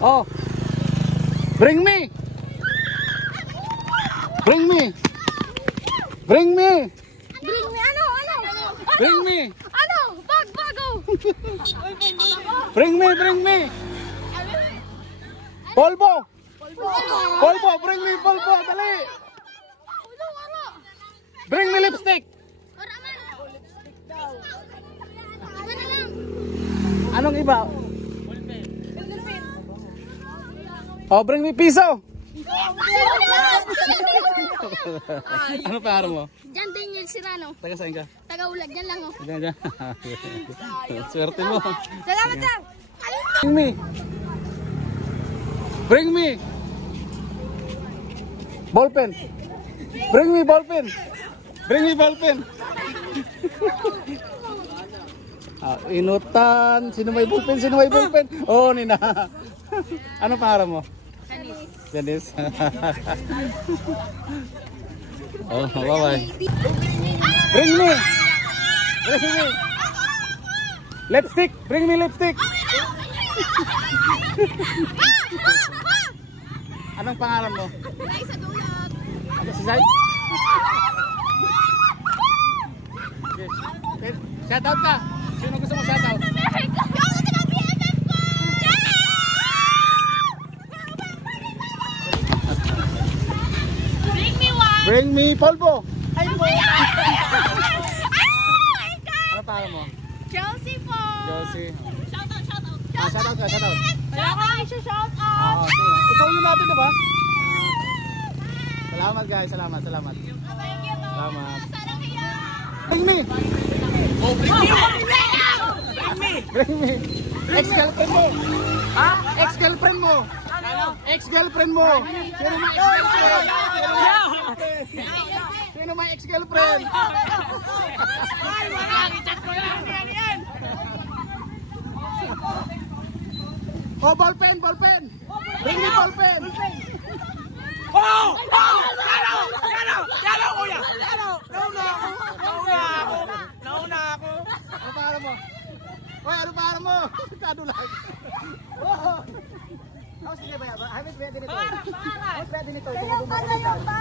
Oh. Bring me. Bring me. Bring me. Bring me ano? Bring me. Ano? Bago. Bring me. Polvo. Bring me polvo, dali. Bring me lipstick. Anong iba? Oh, bring me piso. Ano pangalan mo? Jan Daniel Serrano. Taga saan ka? Taga Ulag, dyan lang oh. Diyan. Swerte mo. Salamat sir. Bring me. Bring me. Ballpen. Bring me ballpen. Bring me ballpen. Inutan. Sino may ballpen? Oh, Nina. Ano pangalan mo? Janice. Oh, bye-bye. Bring me. Lipstick. Bring me lipstick. Anong pangalan mo? Ay, sa dulot. Ano si Zay? Shoutout ka. Sino gusto mo shoutout? Bring me polvo. Ay, Ano pangalan mo? Chelsea po. Josie. Shoutout. Shoutout ka, shoutout. Wala ka shoutout. Ikaw yun natin, diba? Salamat guys, salamat. Salamat. Bring me. Bring me. Ex-girlfriend mo. Ha? Ex-girlfriend mo. Ex-girlfriend mo. Sino may ex-girlfriend? Oh, ballpen. Bring me ballpen. Yalo kuya! Nauna ako! Ano pangalan mo? Hoy, ano pangalan mo? Kadulag. Oh. Sige ba? Habit ready nito. Habit ready nito. Kaya pala yung ba?